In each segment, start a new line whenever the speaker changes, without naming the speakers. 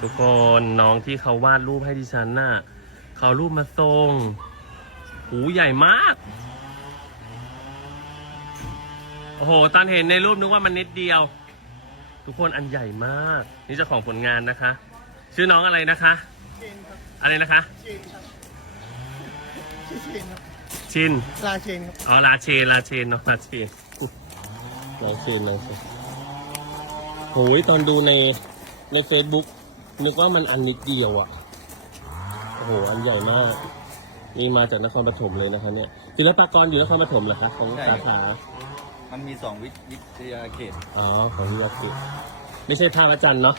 ทุกคนน้องที่เขาวาดรูปให้ดิฉันน่ะเขารูปมาทรงหูใหญ่มาก โอ้โห ตอนเห็นในรูปนึกว่ามันนิดเดียว ทุกคนอันใหญ่มาก นี่เจ้าของผลงานนะคะ ชื่อน้องอะไรนะคะ
เชนครับ
อะไรนะคะ
เชนครับชื่อเชนครับ
ชิน
ลาเชนครับ
อ๋อลาเชนลาเชนเนาะลาเชนลาเชนลาเชนโอ้ยตอนดูในใน Facebook นึกว่ามันอันนิดเดียวอะ่ะ โอ้โห อันใหญ่มาก นี่มาจากนครปฐมเลยนะคะเนี่ยศิลปากรอยู่นครปฐมเหรอคะของสาขา
มันมีสองวิวิทยาเขต
อ๋อ ของที่วัดกิไม่ใช่ท่าพระจันทร์เนาะ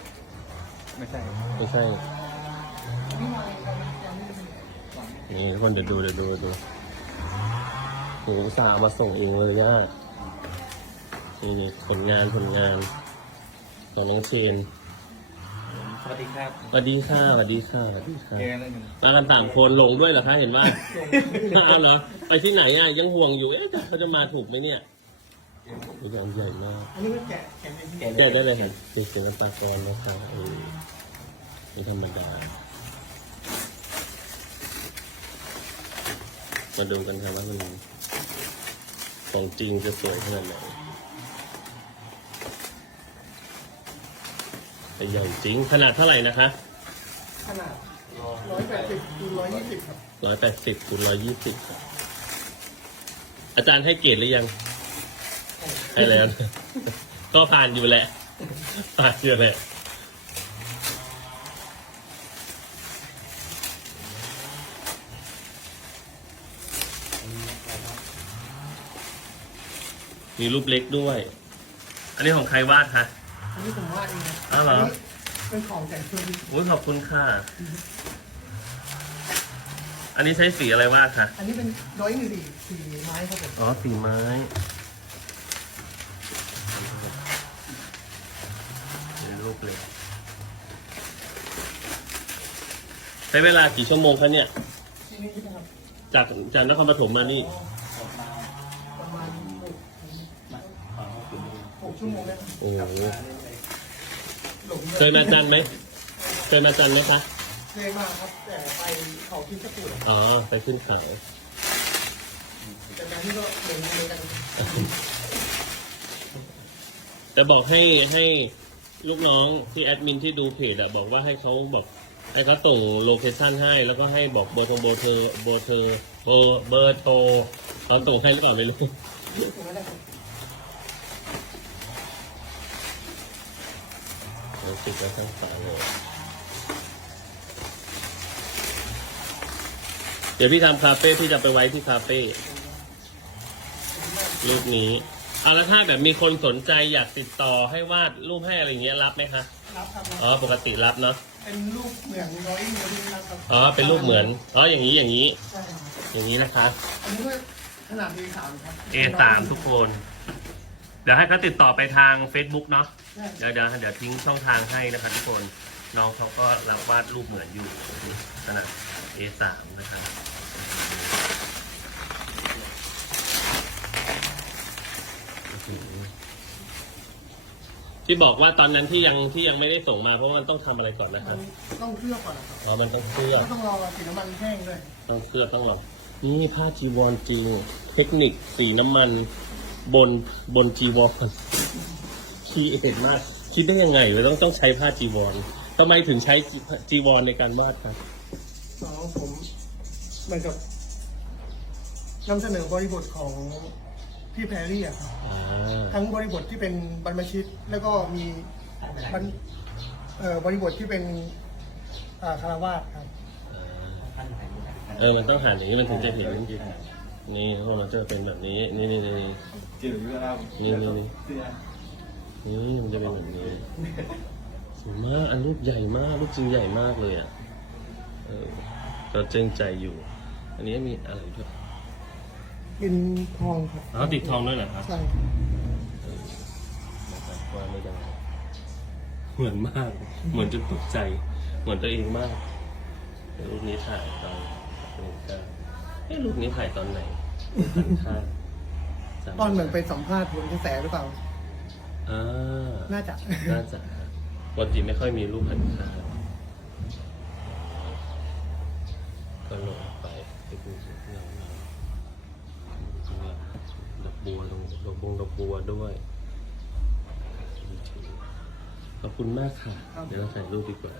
ไม่ใช่
ไม่ใช่ นี่ทุกคนเดี๋ยวดูเดี๋ยวดูเดี๋ยวดูโหอุตสาห์เอามาส่งเองเลยอะนี่นี่ผลงานผลงานของน้องเชน
สวัสดีครับ
สวัสดีค่ะสวัสดีค่ะสวัสดีค่ะ
เกมอะไรหนึ่ง
มากันสามคนลงด้วยเหรอคะเห็นว่าอ้าวเหรอไปที่ไหนอะยังห่วงอยู่เอ๊ะเขาจะมาถูกไหมเนี่ยนี่อันใหญ่มาก
อันนี้ก็แกะแกะในที่
แก้ได้เลยค่ะเป็นศิลปากรนะคะเออไม่ธรรมดามาดูกันครับว่ามันของจริงจะสวยขนาดไหนแต่ ใหญ่จริงขนาดเท่าไหร่นะคะ
ขนาดร้อยแปดสิบคูณร้อยยี่สิบครับ
ร้อยแปดสิบคูณร้อยยี่สิบอาจารย์ให้เกรดหรือยังให้แล้ว ก็ผ่านอยู่แหละผ่านอยู่แหละมีรูปเล็กด้วย อันนี้ของใครวาดคะ
อันนี้ผมวาดเองนะ
อ้าวเหรอ
นนี้เป็นของแต่งตัวดี
อุ้ยขอบคุณค่ะ อันนี้ใช้สีอะไรวาดคะ
อันนี้เป็นร้อยหนึ่งสีไม้ครับผม
อ๋อสีไม้ เป็นรูปเล็กใช้เวลากี่ชั่วโมงคะเนี่ย
ที่นี่นะครับ
จากจากนครปฐมมานี่
ประมาณหกหกชั่วโมงนะครับ
โอ้โห
หลง
เจออาจารย์ไหมเจออาจารย์ไหมคะ
เคยมาครับแต่ไปเขาคิดสกูล
อ๋อ ไปขึ้นเขา
แต่การที่ก็หลงเลยกัน
แต่บอกให้ให้ลูกน้องที่แอดมินที่ดูเพจอะบอกว่าให้เขาบอกให้เขาส่งโลเคชั่นให้ แล้วก็ให้บอกเบอร์โทรเบอร์โทรเบอร์โทรเบอร์เบอร์โทรเขาส่งให้หรือเปล่าไม่รู้
ถูกไหมล่ะครับ
เดี๋ยวติดไว้ข้างฝาเลยเดี๋ยวพี่ทำคาเฟ่พี่จะไปไว้ที่คาเฟ่รูปนี้เอาแล้วถ้าแบบมีคนสนใจอยากติดต่อให้วาดรูปให้อะไรอย่างเงี้ยรับไหมคะ
รับครับ
อ๋อปกติรับเนาะ
เป็นรูปเหมือนร้อยหนึ่งนะครับ
อ๋อเป็นรูปเหมือนอ๋ออย่างนี้อย่างนี้
ใช่ครับ
อย่างนี้นะคะ
อันนี้ก็ขนาด A3 ครับ
A3 ทุกคนเดี๋ยวให้เขาติดต่อไปทาง Facebook เนาะ
ใช่
เดี๋ยวเดี๋ยวเดี๋ยวทิ้งช่องทางให้นะครับทุกคนน้องเขาก็รับวาดรูปเหมือนอยู่ขนาด A3 นะครับอื้อหือที่บอกว่าตอนนั้นที่ยังที่ยังไม่ได้ส่งมาเพราะว่ามันต้องทำอะไรก่อนนะค
มั
รับ
นต้องเคลือบก่อนนะครับ
อ๋อมันต้องเคลือบ
แล้วต้องรอสีน้ำมันแห้งด้วย
ต้องเคลือบต้องหรอกนี่ผ้าจีวรจริง เทคนิคสีน้ำมัน บนบนจีวรคีเอ็ดมาก คิดได้ยังไงเลยต้องต้องใช้ผ้าจีวรทำไมถึงใช้จีจีวรในการวาดครับ
สองผมเหมือนกับนำเสนอบริบทของพี่แพรรี่อะครับ
อ่า
ทั้งบริบทที่เป็นบรรพชิต แล้วก็มีบรรเอ่อบริบทที่เป็นอ่าคารวาสครับ
เออมันต้องหันอย่างนี้มันถึงจะเห็น นี่พวกเราจะเป็นแบบนี้ นี่นี่นี่
จิ๋วเรื่องเรา
นี่นี่นี่
เสื้อ
นี่มันจะเป็นแบบนี้สวยมากอันรูปใหญ่มากรูปจริงใหญ่มากเลยอะเออก็เจงใจอยู่ อันนี้มีอะไรด้วย
เป็นทองครับ
อ๋อติดทองด้วยเหรอครับ
ใช่ครับ
นะครับว่าไม่ได้เหมือนมาก เหมือนจนตกใจ เหมือนตัวเองมากเดี๋ยวรูปนี้ถ่ายตอนหนึ่งเก้า เอ้ะรูปนี้ถ่ายตอนไหน
ตอนเหมือนไปสัมภาษณ์บนกระแสหรือเปล่าน่าจะ
น่าจะปกติไม่ค่อยมีรูปหันข้างก็ลงไปไปดูเงาเดอกบัวลดอกบงดอกบัวด้วยขอบคุณมากค่ะ เดี๋ยวเราถ่ายรูปดีกว่า